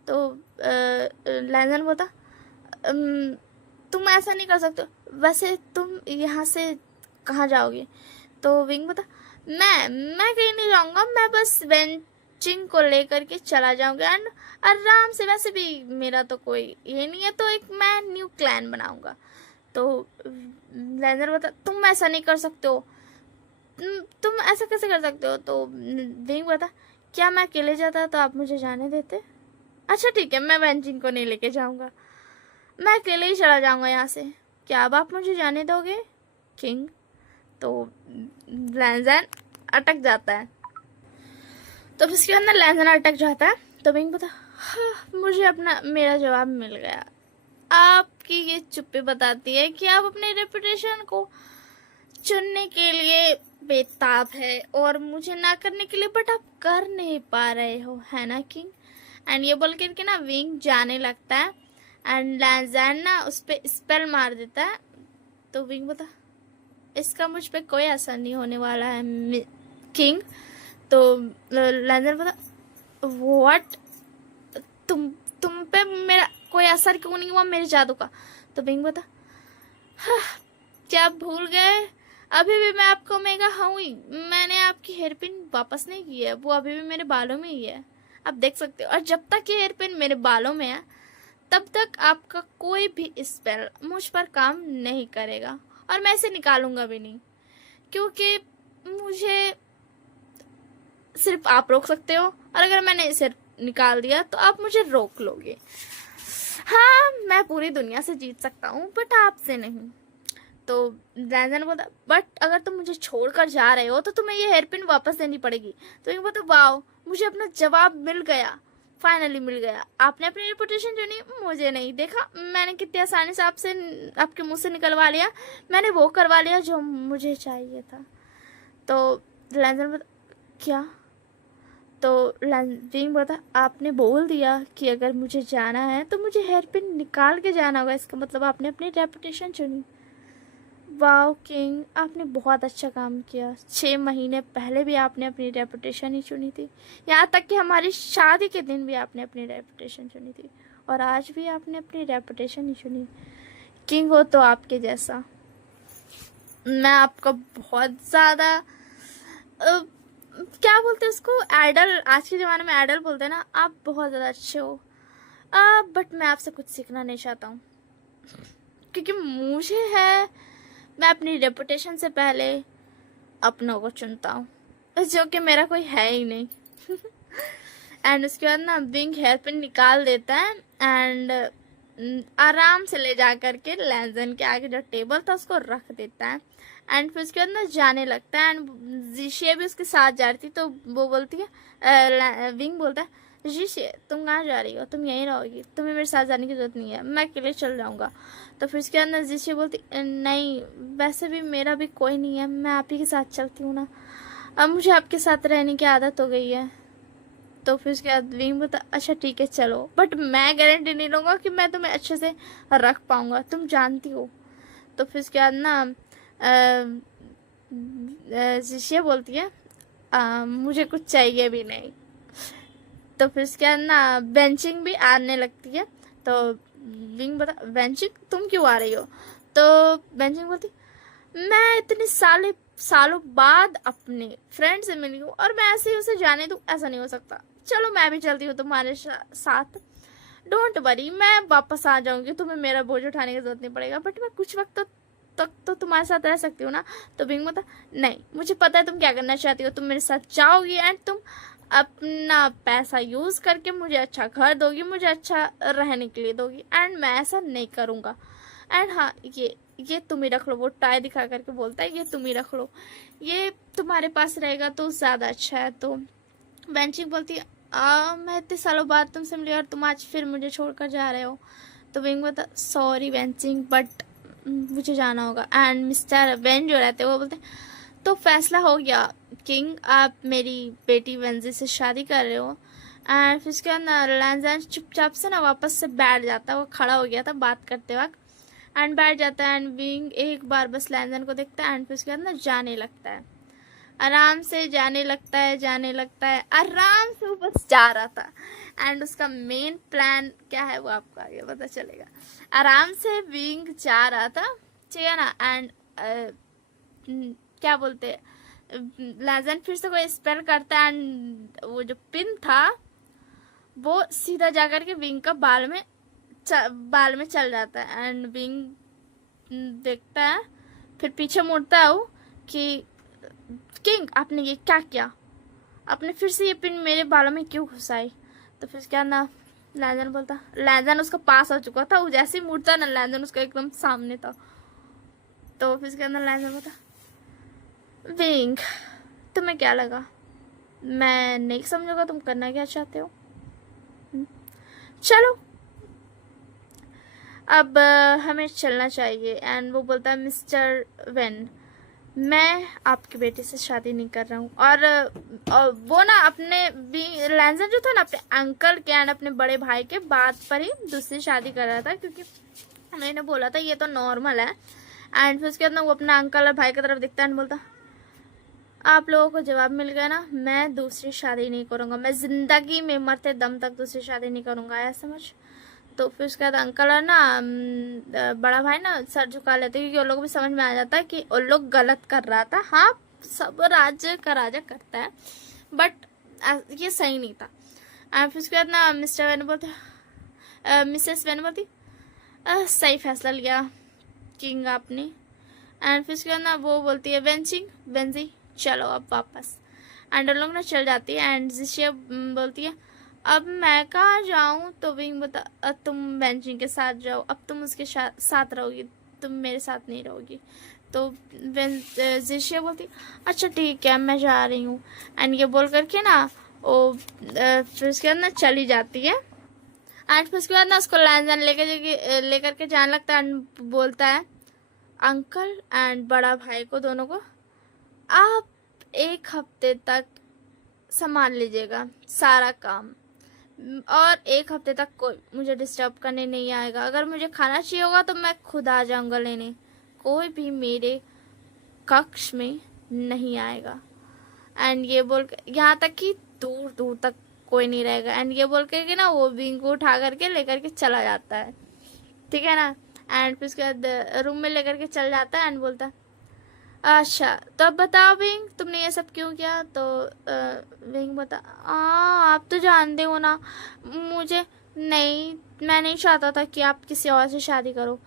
तो लैंजन बोलता तुम ऐसा नहीं कर सकते, वैसे तुम यहाँ से कहाँ जाओगे? तो विंग बोलता मैं कहीं नहीं जाऊँगा, मैं बस वेंचिंग को लेकर के चला जाऊँगा एंड आराम से, वैसे भी मेरा तो कोई ये नहीं है, तो एक मैं न्यू क्लैन बनाऊँगा। तो लैंजन बोलता तुम ऐसा नहीं कर सकते हो, तुम ऐसा कैसे कर सकते हो? तो विंग बोलता क्या मैं अकेले जाता तो आप मुझे जाने देते? अच्छा ठीक है, मैं वेंचिंग को नहीं लेके जाऊँगा, मैं अकेले ही चला जाऊँगा यहाँ से, क्या अब आप मुझे जाने दोगे किंग? तो लैंजन अटक जाता है। तो उसके अंदर लैंजन अटक जाता है। तो विंग बोलता हाँ, मुझे अपना मेरा जवाब मिल गया। आपकी ये चुप्पी बताती है कि आप अपने रेपुटेशन को चुनने के लिए बेताब है और मुझे ना करने के लिए, बट आप कर नहीं पा रहे हो, है ना किंग। एंड ये बोल के ना विंग जाने लगता है एंड लैंजन ना उस पर स्पेल मार देता है। तो विंग बता इसका मुझ पे कोई असर नहीं होने वाला है किंग। तो लैंजन बता व्हाट, तुम पे मेरा कोई असर क्यों नहीं हुआ मेरे जादू का। तो विंग बता हाँ, क्या आप भूल गए, अभी भी मैं आपको ओमेगा हूँ ही, मैंने आपकी हेयर पिन वापस नहीं की है, वो अभी भी मेरे बालों में ही है, आप देख सकते हो। और जब तक ये हेयर पिन मेरे बालों में है तब तक आपका कोई भी स्पेल मुझ पर काम नहीं करेगा और मैं इसे निकालूंगा भी नहीं, क्योंकि मुझे सिर्फ आप रोक सकते हो और अगर मैंने इसे निकाल दिया तो आप मुझे रोक लोगे। हाँ मैं पूरी दुनिया से जीत सकता हूँ बट आपसे नहीं। तो लैंजन बोलता बट अगर तुम मुझे छोड़कर जा रहे हो तो तुम्हें ये हेयर पिन वापस देनी पड़ेगी। तो ये बोलता वाओ मुझे अपना जवाब मिल गया, फाइनली मिल गया, आपने अपनी रेपुटेशन चुनी, मुझे नहीं। देखा मैंने कितनी आसानी से आपके मुंह से निकलवा लिया, मैंने वो करवा लिया जो मुझे चाहिए था। तो लैंजन बोलता क्या। तो विंग बोलता आपने बोल दिया कि अगर मुझे जाना है तो मुझे हेयर पिन निकाल के जाना होगा, इसका मतलब आपने अपनी रेपुटेशन चुनी। वाओ किंग आपने बहुत अच्छा काम किया, 6 महीने पहले भी आपने अपनी रेपुटेशन ही चुनी थी, यहाँ तक कि हमारी शादी के दिन भी आपने अपनी रेपुटेशन चुनी थी और आज भी आपने अपनी रेपुटेशन ही चुनी। किंग हो तो आपके जैसा, मैं आपका बहुत ज़्यादा क्या बोलते हैं उसको, आइडल, आज के ज़माने में आइडल बोलते हैं ना, आप बहुत ज़्यादा अच्छे हो। बट मैं आपसे कुछ सीखना नहीं चाहता हूँ क्योंकि मुझे है, मैं अपनी रेपुटेशन से पहले अपनों को चुनता हूँ जो कि मेरा कोई है ही नहीं। एंड उसके बाद ना विंग हेयर पिन निकाल देता है एंड आराम से ले जा करके लैंजन के आगे जो टेबल था उसको रख देता है एंड फिर उसके बाद ना जाने लगता है एंड जीशिया भी उसके साथ जा रही थी। तो वो बोलती है विंग बोलता है जीशिया तुम कहाँ जा रही हो, तुम यहीं रहोगी, तुम्हें मेरे साथ जाने की जरूरत नहीं है, मैं अकेले चल जाऊँगा। तो फिर उसके बाद ना जीशिया बोलती नहीं वैसे भी मेरा भी कोई नहीं है, मैं आप ही के साथ चलती हूँ ना, अब मुझे आपके साथ रहने की आदत हो गई है। तो फिर उसके बाद विंग बोलता अच्छा ठीक है चलो, बट मैं गारंटी नहीं लूँगा कि मैं तुम्हें अच्छे से रख पाऊँगा, तुम जानती हो। तो फिर उसके बाद ना जीशिया बोलती है मुझे कुछ चाहिए भी नहीं। तो फिर उसके बाद ना बेंचिंग भी आने लगती है। तो विंग बता बेंचिंग तुम क्यों आ रही हो। तो बेंचिंग बोलती मैं इतने सालों बाद अपने फ्रेंड से मिली हूँ और मैं ऐसे ही उसे जाने दूँ, ऐसा नहीं हो सकता, चलो मैं भी चलती हूँ तुम्हारे साथ, डोंट वरी मैं वापस आ जाऊंगी, तुम्हें मेरा बोझ उठाने की जरूरत नहीं पड़ेगा, बट मैं कुछ वक्त तक तो तुम्हारे साथ रह सकती हूँ ना। तो विंग बता नहीं मुझे पता है तुम क्या करना चाहती हो, तुम मेरे साथ जाओगी एंड तुम अपना पैसा यूज करके मुझे अच्छा घर दोगी, मुझे अच्छा रहने के लिए दोगी एंड मैं ऐसा नहीं करूँगा। एंड हाँ ये तुम ही रख लो, वो टाई दिखा करके बोलता है ये तुम ही रख लो, ये तुम्हारे पास रहेगा तो ज़्यादा अच्छा है। तो बेंचिंग बोलती है मैं इतने सालों बाद तुमसे मिली और तुम आज फिर मुझे छोड़कर जा रहे हो। तो विंग बोलता सॉरी बेंचिंग बट मुझे जाना होगा। एंड मिस्टर वेन जो रहते हैं वो बोलते तो फैसला हो गया किंग, आप मेरी बेटी वेंजी से शादी कर रहे हो। एंड फिर उसके बाद लैंजन चुपचाप से ना वापस से बैठ जाता है, वो खड़ा हो गया था बात करते वक्त एंड बैठ जाता है एंड विंग एक बार बस लैंजन को देखता है एंड फिर उसके बाद ना जाने लगता है, आराम से जाने लगता है आराम से वो बस जा रहा था एंड उसका मेन प्लान क्या है वो आपको आगे पता चलेगा। आराम से विंग जा रहा था ठीक है ना एंड क्या बोलते लैंजन फिर से कोई स्पेल करता है एंड वो जो पिन था वो सीधा जाकर के विंग का बाल में चल जाता है एंड विंग देखता है, फिर पीछे मुड़ता है वो कि किंग आपने ये क्या किया, आपने फिर से ये पिन मेरे बालों में क्यों घुसाई। तो फिर क्या ना लैंजन बोलता, लैंजन उसका पास हो चुका था, वो जैसे ही मुड़ता ना लैंजन उसका एकदम सामने था। तो फिर क्या ना लैंजन बोलता विंग तुम्हें क्या लगा, मैं नहीं समझूंगा तुम करना क्या चाहते हो, चलो अब हमें चलना चाहिए। एंड वो बोलता है मिस्टर वेन मैं आपकी बेटी से शादी नहीं कर रहा हूँ। और वो ना अपने भी लैंजन जो था ना अपने अंकल के एंड अपने बड़े भाई के बात पर ही दूसरी शादी कर रहा था, क्योंकि मैंने बोला था ये तो नॉर्मल है। एंड फिर उसके बाद ना वो अपना अंकल और भाई की तरफ दिखता है एंड बोलता, आप लोगों को जवाब मिल गया ना, मैं दूसरी शादी नहीं करूँगा, मैं जिंदगी में मरते दम तक दूसरी शादी नहीं करूँगा, आया समझ। तो फिर उसके बाद अंकल और ना बड़ा भाई ना सर झुका लेते, क्योंकि उन लोग भी समझ में आ जाता है कि उन लोग गलत कर रहा था। हाँ, सब राज्य का राजा करता है, बट ये सही नहीं था। एंड फिर उसके बाद ना मिस्टर वेन बोलते, मिसेस वेन बोलती, सही फैसला लिया किंग आपने। एंड फिर उसके बाद ना वो बोलती है, वेंजी चलो अब वापस। एंड उन लोग ना चल जाती है। एंड जिशिया बोलती है, अब मैं कहाँ जाऊँ? तो विंग बता, तुम वेंजिंग के साथ जाओ, अब तुम उसके साथ रहोगी, तुम मेरे साथ नहीं रहोगी। तो जिशिया बोलती, अच्छा ठीक है मैं जा रही हूँ। एंड ये बोल करके ना वो फिर उसके बाद ना चली जाती है। एंड फिर उसके बाद ना उसको लैंजन लेकर के जाने लगता है एंड बोलता है अंकल एंड बड़ा भाई को, दोनों को, आप 1 हफ्ते तक संभाल लीजिएगा सारा काम, और 1 हफ्ते तक कोई मुझे डिस्टर्ब करने नहीं आएगा। अगर मुझे खाना चाहिए होगा तो मैं खुद आ जाऊंगा लेने, कोई भी मेरे कक्ष में नहीं आएगा। एंड ये बोल यहाँ तक कि दूर दूर तक कोई नहीं रहेगा। एंड ये बोल के ना वो विंग को उठा करके लेकर के चला जाता है, ठीक है ना। एंड फिर उसके बाद रूम में लेकर के चल जाता है एंड बोलता है, अच्छा तो अब बताओ विंग तुमने ये सब क्यों किया? तो विंग बता, आप तो जानते हो ना, मुझे नहीं, मैं नहीं चाहता था कि आप किसी और से शादी करो।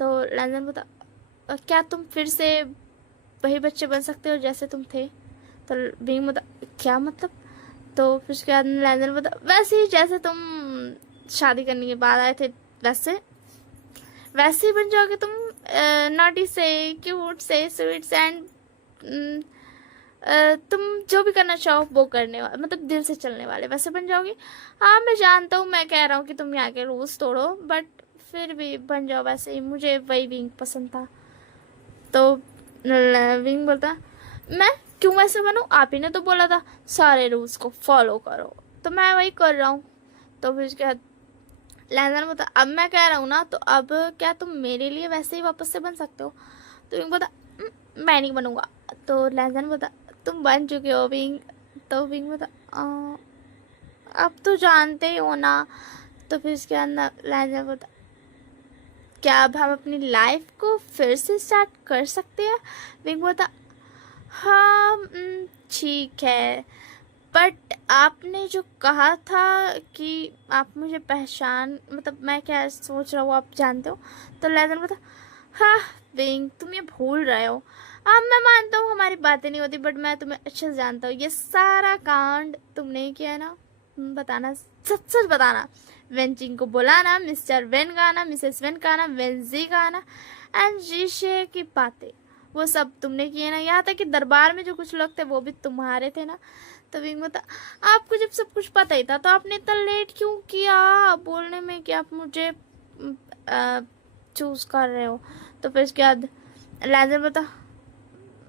तो लैंजन बता, क्या तुम फिर से वही बच्चे बन सकते हो जैसे तुम थे? तो विंग बता, क्या मतलब? तो फिर उसके बाद लैंजन बता, वैसे ही जैसे तुम शादी करने के बाद आए थे वैसे ही बन जाओगे तुम, नॉटी से, क्यूट से, स्वीट से, एंड तुम जो भी करना चाहो वो करने वाले, मतलब दिल से चलने वाले वैसे बन जाओगे। हाँ मैं जानता हूँ, मैं कह रहा हूँ कि तुम यहाँ के रूल्स तोड़ो, बट फिर भी बन जाओ वैसे ही, मुझे वही विंग पसंद था। तो विंग बोलता, मैं क्यों वैसे बनूँ? आप ही ने तो बोला था सारे रूल्स को फॉलो करो, तो मैं वही कर रहा हूँ। तो फिर उसके बाद लैंजन बोलता, अब मैं कह रहा हूँ ना, तो अब क्या तुम मेरे लिए वैसे ही वापस से बन सकते हो? तो विंग बोलता, मैं नहीं बनूंगा। तो लैंजन बोलता, तुम बन चुके हो विंग। तो विंग बोलता, अब तो जानते ही हो ना। तो फिर उसके अंदर लैंजन बोलता, क्या अब हम अपनी लाइफ को फिर से स्टार्ट कर सकते हैं? विंग बोलता, हाँ ठीक है, बट आपने जो कहा था कि आप मुझे पहचान, मतलब मैं क्या सोच रहा हूँ आप जानते हो? तो लैंजन बोलता, हाँ विंग तुम ये भूल रहे हो। अब मैं मानता हूँ हमारी बातें नहीं होती, बट मैं तुम्हें अच्छे से जानता हूँ, ये सारा कांड तुमने ही किया है ना? बताना, सच सच बताना। वेंचिंग को बुलाना, मिस्टर वेन का आना, मिसेस वेन का आना, वेंजी का आना, एंड जीशे की बातें, वो सब तुमने किए ना। यहाँ तक कि दरबार में जो कुछ लोग थे वो भी तुम्हारे थे ना। तो विंग बता, आपको जब सब कुछ पता ही था तो आपने इतना लेट क्यों किया बोलने में कि आप मुझे चूज कर रहे हो? तो फिर उसके बाद लैंजर बता,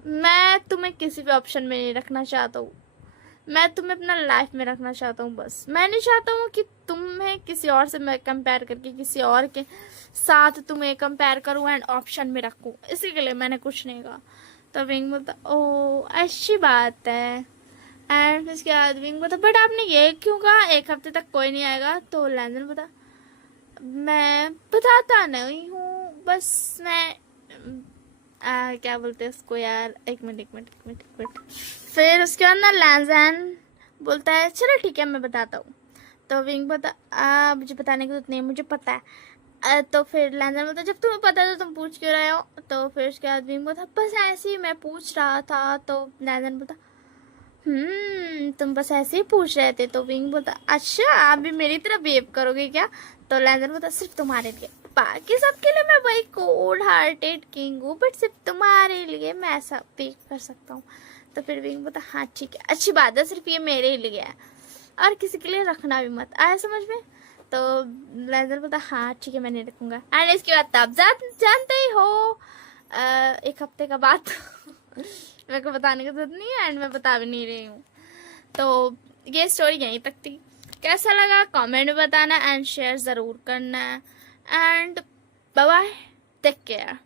मैं तुम्हें किसी भी ऑप्शन में नहीं रखना चाहता हूँ, मैं तुम्हें अपना लाइफ में रखना चाहता हूँ बस। मैं नहीं चाहता हूँ कि तुम्हें किसी और से मैं कंपेयर करके किसी और के साथ तुम्हें कंपेयर करूँ एंड ऑप्शन में रखूँ, इसी के लिए मैंने कुछ नहीं कहा। तो विंग बोलता, ओ अच्छी बात है। एंड उसके बाद विंग बोलता, बट आपने ये क्यों कहा 1 हफ्ते तक कोई नहीं आएगा? तो लैंजन बोलता, मैं बताता नहीं हूँ, बस मैं क्या बोलते हैं उसको यार, एक मिनट। फिर उसके बाद ना लैंजन बोलता है, चलो ठीक है मैं बताता हूँ। तो विंग बोलता, मुझे बताने की जरूरत नहीं, मुझे पता है। तो फिर लैंजन बोलता, जब तुम्हें पता है तो तुम पूछ क्यों रहे हो? तो फिर उसके बाद विंग बोलता, बस ऐसे ही मैं पूछ रहा था। तो लैंजन बोलता, तुम बस ऐसे ही पूछ रहे थे? तो विंग बोलता, अच्छा आप भी मेरी तरह बिहेव करोगे क्या? तो लैंजन बोलता, सिर्फ तुम्हारे लिए, बाकी सबके लिए मैं वही कोल्ड हार्टेड किंग हूँ, बट सिर्फ तुम्हारे लिए मैं ऐसा बिहेव कर सकता हूँ। तो फिर विंग बोलता, हाँ ठीक है, अच्छी बात है, सिर्फ ये मेरे लिए है और किसी के लिए रखना भी मत, आया समझ में? तो लैंजर बोलता, हाँ ठीक है मैं नहीं रखूंगा। एंड इसके बाद तब जानते ही हो 1 हफ्ते का बाद मेरे को बताने की जरूरत नहीं है एंड मैं बता भी नहीं रही हूँ। तो ये स्टोरी यहीं तक थी। कैसा लगा कमेंट में बताना एंड शेयर ज़रूर करना है and bye bye, take care.